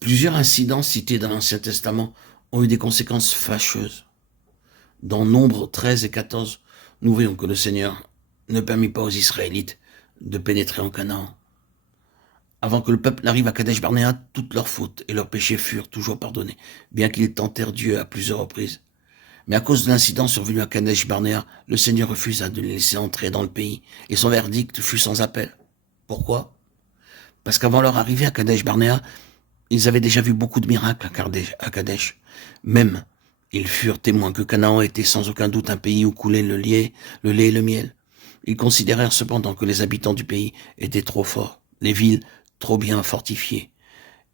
Plusieurs incidents cités dans l'Ancien Testament ont eu des conséquences fâcheuses. Dans Nombre 13 et 14, nous voyons que le Seigneur ne permit pas aux Israélites de pénétrer en Canaan. Avant que le peuple n'arrive à Kadesh Barnéa, toutes leurs fautes et leurs péchés furent toujours pardonnés, bien qu'ils tentèrent Dieu à plusieurs reprises. Mais à cause de l'incident survenu à Kadesh Barnéa, le Seigneur refusa de les laisser entrer dans le pays, et son verdict fut sans appel. Pourquoi? Parce qu'avant leur arrivée à Kadesh Barnéa, ils avaient déjà vu beaucoup de miracles à Kadesh. Même, ils furent témoins que Canaan était sans aucun doute un pays où coulait le lait et le miel. Ils considérèrent cependant que les habitants du pays étaient trop forts, les villes trop bien fortifiées,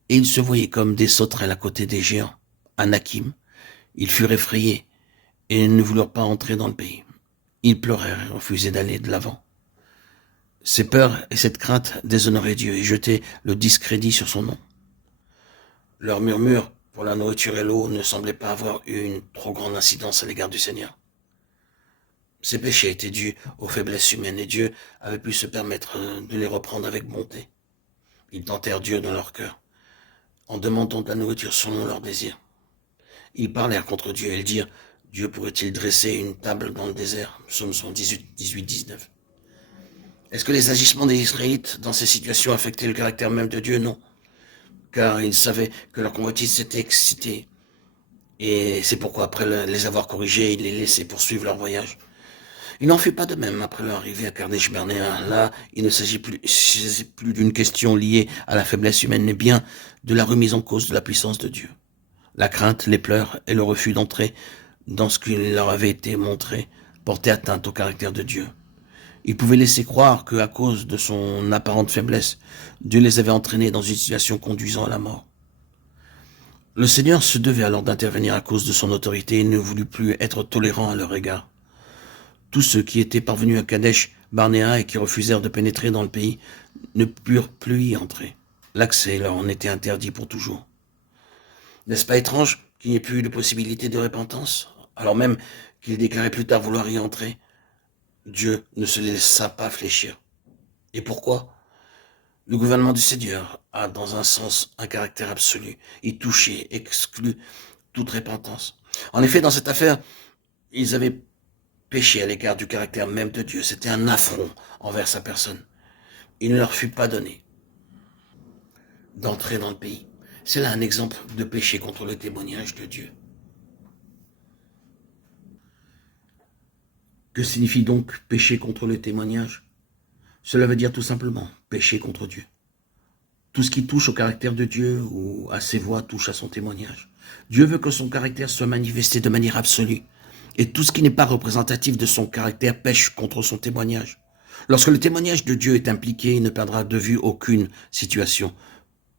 et ils se voyaient comme des sauterelles à côté des géants. Anakim, ils furent effrayés et ne voulurent pas entrer dans le pays. Ils pleurèrent et refusaient d'aller de l'avant. Ces peurs et cette crainte déshonoraient Dieu et jetaient le discrédit sur son nom. Leurs murmures pour la nourriture et l'eau ne semblaient pas avoir eu une trop grande incidence à l'égard du Seigneur. Ces péchés étaient dus aux faiblesses humaines et Dieu avait pu se permettre de les reprendre avec bonté. Ils tentèrent Dieu dans leur cœur, en demandant de la nourriture selon leurs désirs. Ils parlèrent contre Dieu et ils dirent, Dieu pourrait-il dresser une table dans le désert? Psaume 118, 18, 19. Est-ce que les agissements des Israélites dans ces situations affectaient le caractère même de Dieu? Non. Car ils savaient que leur convoitise s'était excitée. Et c'est pourquoi, après les avoir corrigés, il les laissait poursuivre leur voyage. Il n'en fut pas de même après leur arrivée à Kadesh Barnéa. Là, il ne s'agit plus d'une question liée à la faiblesse humaine, mais bien de la remise en cause de la puissance de Dieu. La crainte, les pleurs et le refus d'entrer dans ce qui leur avait été montré portaient atteinte au caractère de Dieu. Ils pouvaient laisser croire qu'à cause de son apparente faiblesse, Dieu les avait entraînés dans une situation conduisant à la mort. Le Seigneur se devait alors d'intervenir à cause de son autorité et ne voulut plus être tolérant à leur égard. Tous ceux qui étaient parvenus à Kadesh Barnéa et qui refusèrent de pénétrer dans le pays ne purent plus y entrer. L'accès leur en était interdit pour toujours. N'est-ce pas étrange qu'il n'y ait plus eu de possibilité de repentance, alors même qu'ils déclaraient plus tard vouloir y entrer? Dieu ne se laissa pas fléchir. Et pourquoi? Le gouvernement du Seigneur a, dans un sens, un caractère absolu. Il touchait, exclut toute repentance. En effet, dans cette affaire, ils avaient péché à l'égard du caractère même de Dieu. C'était un affront envers sa personne. Il ne leur fut pas donné d'entrer dans le pays. C'est là un exemple de péché contre le témoignage de Dieu. Que signifie donc pécher contre le témoignage? Cela veut dire tout simplement pécher contre Dieu. Tout ce qui touche au caractère de Dieu ou à ses voies touche à son témoignage. Dieu veut que son caractère soit manifesté de manière absolue. Et tout ce qui n'est pas représentatif de son caractère pêche contre son témoignage. Lorsque le témoignage de Dieu est impliqué, il ne perdra de vue aucune situation.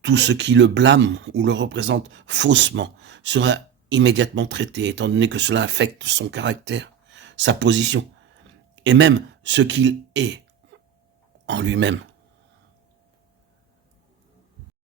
Tout ce qui le blâme ou le représente faussement sera immédiatement traité, étant donné que cela affecte son caractère, sa position, et même ce qu'il est en lui-même.